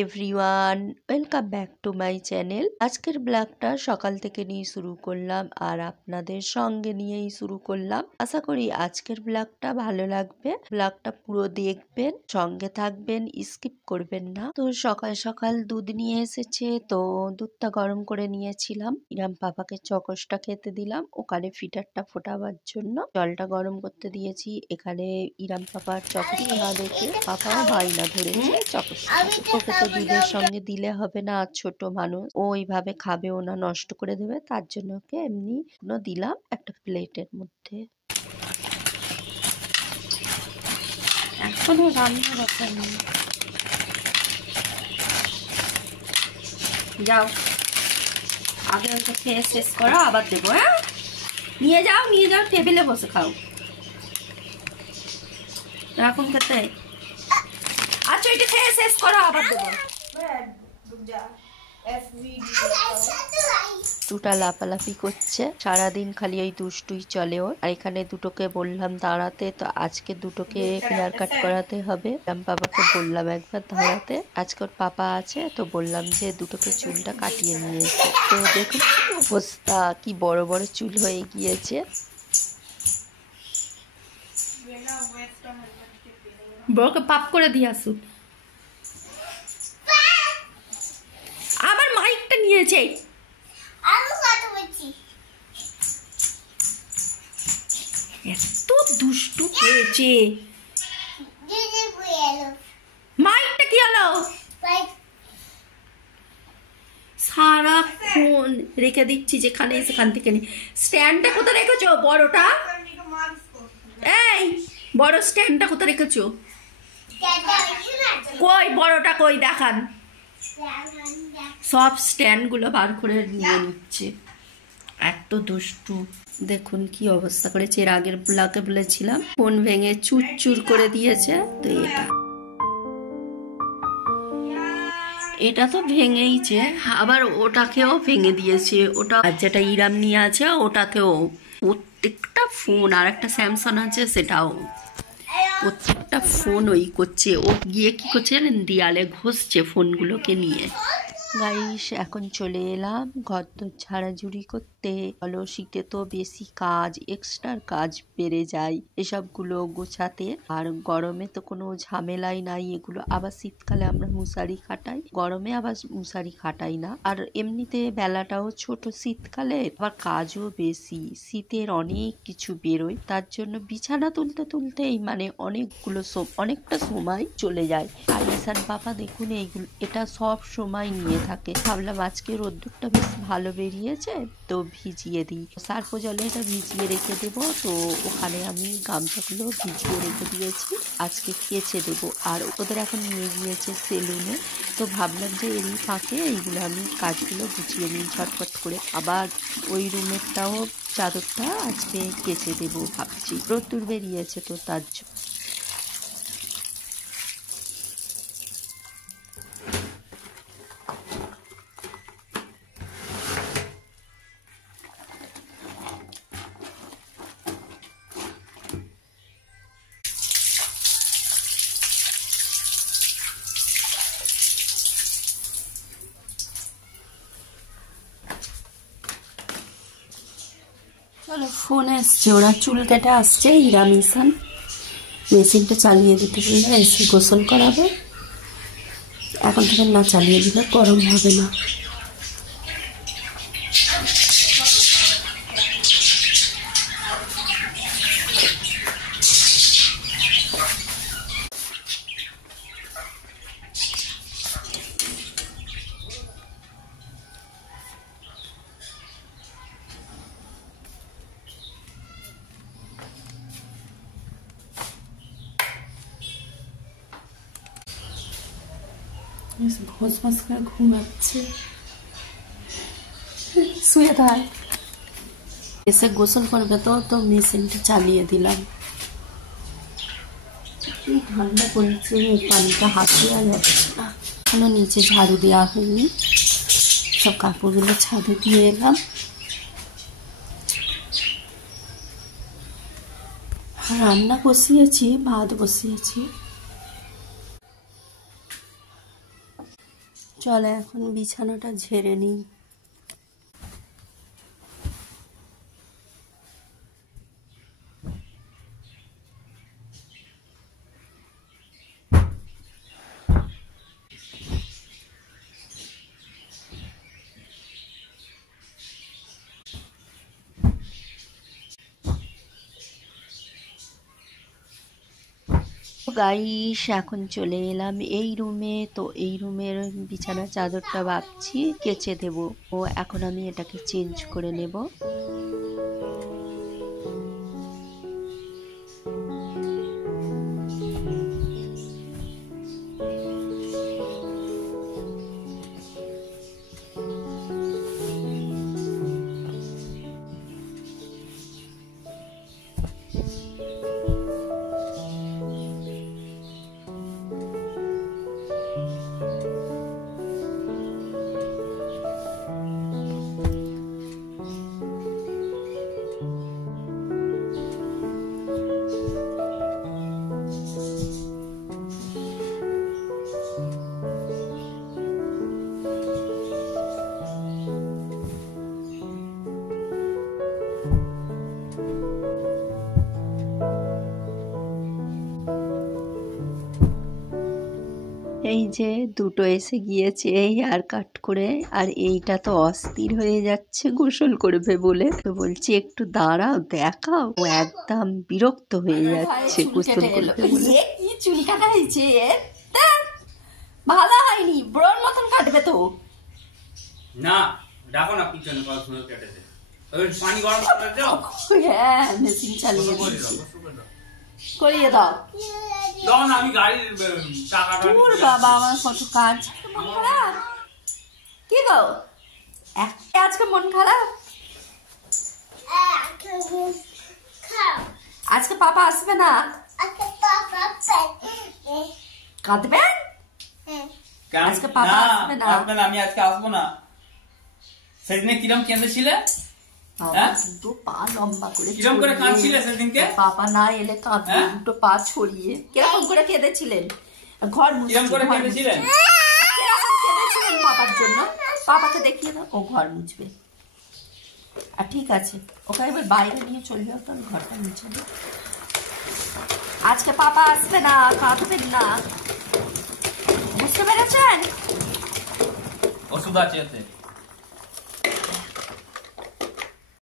Everyone, welcome back to my channel. আজকের ব্লগটা সকাল থেকে নিয়ে শুরু করলাম আর আপনাদের সঙ্গে নিয়েই শুরু করলাম। আশা করি আজকের ব্লগটা ভালো লাগবে। ব্লগটা পুরো দেখবেন, সঙ্গে থাকবেন, স্কিপ করবেন না। তো সকাল সকাল দুধ নিয়ে এসেছে, তো দুধটা গরম করে নিয়েছিলাম। ইরাম পাপাকে চকসটা খেতে দিলাম, ওখানে ফিটারটা ফোটাবার জন্য জলটা গরম করতে দিয়েছি। এখানে ইরাম পাপার চকস খাওয়া দেখে পাপাও বায়না ধরেছে চকস। ওকে তো দুধের সঙ্গে দিলে হবে না, ছোট মানুষ, ও ওইভাবে খাবেও না, নষ্ট করে দেবে। তার জন্য ওকে এমনি দিলাম একটা প্লেটের মধ্যে। এখনো রান্না ব্যাপার নেই, যাও আগে ওকে খেয়ে শেষ করো, আবার দেবো। হ্যাঁ, নিয়ে যাও টেবিলে বসে খাও। এখন খেতে আচ্ছা, এটা খেয়ে শেষ করো, আবার দেবো। দুটা লাফালাফি করছে, সারাদিন খালি এই দুষ্টুই চলে ওর। আর এখানে দুটোকে বললাম দাঁড়াতে, তো আজকে দুটোকে হেয়ার কাট করাতে হবে। বাবাকে বললাম একবার দাঁড়াতে, আজকে ওর পাপা আছে, তো বললাম যে দুটোকে চুলটা কাটিয়ে নিয়ে এসে। তো দেখুন অবস্থা, কি বড় বড় চুল হয়ে গিয়েছে। বড়কে পাপ করে দিয়ে আসুন। আবার মাইকটা নিয়েছে, এত দুষ্টু হয়েছে। মাইকটা কি হলো? সারাক্ষণ রেখে দিচ্ছি যেখানে সেখান থেকে। স্ট্যান্ডটা কোথায় রেখেছো? বড়টা, এই বড় স্ট্যান্ডটা কোথায় রেখেছো? কই বড়টা কই দেখান। সব স্ট্যান্ড গুলো বার করে নিয়ে নিচ্ছে, এত দুষ্টু। দেখুন কি অবস্থা করেছে। এর আগের ব্লগে বলেছিলাম ফোন ভেঙে চুরচুর করে দিয়েছে, তো এটা তো ভেঙেইছে, আবার ওটাকেও ভেঙে দিয়েছে। ওটা যেটা ইরাম নিয়ে আছে ওটাকেও, প্রত্যেকটা ফোন, আর একটা স্যামসাং আছে সেটাও, প্রত্যেকটা ফোন ওই করছে। ও গিয়ে কি করছে জানেন, দেয়ালে ঘষছে ফোনগুলোকে নিয়ে। গাইস, এখন চলে এলাম ঘর দর ঝাড়াঝুড়ি করতে। বলো, শীতে তো বেশি কাজ, এক্সট্রা কাজ বেড়ে যায় এসবগুলো গোছাতে। আর গরমে তো কোনো ঝামেলাই নাই এগুলো। আবার শীতকালে আমরা মশারি খাটাই, গরমে আবার মশারি খাটাই না। আর এমনিতে বেলাটাও ছোট শীতকালে, আবার কাজও বেশি, শীতের অনেক কিছু বেরোয়। তার জন্য বিছানা তুলতে তুলতেই অনেকটা সময় চলে যায়। আর ঈশান পাপা দেখুন এইগুলো, এটা সব সময় নিয়ে থাকে। ভাবলাম আজকে রোদ্দুরটা বেশ ভালো বেরিয়েছে, তো ভিজিয়ে দিই। সার্ফ জলে এটা ভিজিয়ে রেখে দেবো। তো ওখানে আমি গামছাগুলো ভিজিয়ে রেখে দিয়েছি, আজকে কেচে দেবো। আর ওদের এখন নিয়ে গিয়েছে সেলুনে, তো ভাবলাম যে এরই ফাঁকে এইগুলো আমি কাজগুলো গুছিয়ে নিই ঝটপট করে। আবার ওই রুমেরটাও চাদরটা আজকে কেচে দেবো ভাবছি, রোদ্দুর বেরিয়েছে তো তার জন্য। চলো, ফোন এসছে, ওরা চুল কেটে আসছে। ইরাম ঈশান মেশিনটা চালিয়ে দিতে বললে এসে গোসল করাবে। এখন থেকে না চালিয়ে দিলে গরম হবে না। ভোজ ভাজ করে ঘুমাচ্ছে, শুয়ে থাক। এসে গোসল করবে তো মেশিনটা চালিয়ে দিলাম। ঠান্ডা পড়েছে, পানিটা হাতে আর যাচ্ছে না। এখনো নিচে ঝাড়ু দেওয়া হয়নি, সব কাপড়গুলো ছাদে দিয়ে এলাম। রান্না বসিয়েছি, ভাত বসিয়েছি। চলে এখন বিছানাটা ঝেড়ে নিই। গাইস এখন চলে এলাম এই রুমে। তো এই রুমের বিছানার চাদরটা ভাবছি কেচে দেব। ও এখন আমি এটাকে চেঞ্জ করে নেব। এই যে দুটো এসে গিয়েছে হেয়ার কাট করে, আর এইটা তো অস্থির হয়ে যাচ্ছে গোসল করবে বলে। তো বলছি একটু দাঁড়াও দেখাও, ও একদম বিরক্ত হয়ে যাচ্ছে গোসল করতে বলে। কি চুল কাটা হয়েছে, ভালো হয়নি, ব্রোর মতন কাটবে তো। না দেখো না পিছনে কত সুন্দর কেটেছে। পানি গরম করে দাও। হ্যাঁ মেশিন চালিয়ে করিয়ে দাও। দাও না, আমি গাড়ির টাকাটা তোর বাবা আমার কত কাজ। মন খারাপ কি গো, আজকে মন খারাপ? আজকে পাপা আসবে না? কাঁদবেন? আজকে পাপা আসবে না? আমি আজকে আসবো না। সেদিনে কিরম কেঁদেছিলে? দুটো পা লম্বা করে কিরম করে কাঁদছিলে সেদিনকে? পাপা না এলে কাঁদবে, দুটো পা ছড়িয়ে। কিরকম করে কেঁদেছিলেন? ঘর মুছছিলেন? কিরম করে কেঁদেছিলেন? কিরকম কেঁদেছিলেন পাপার জন্য? পাপাকে দেখিয়ে দাও, ও ঘর মুছবে। আর ঠিক আছে, ওকে এবার বাইরে নিয়ে চলে যাও, তো ঘরটা মুছে দিই। আজকে পাপা আসবে না, কাঁদবেন না, বুঝতে পেরেছেন? ওষুধ আছে।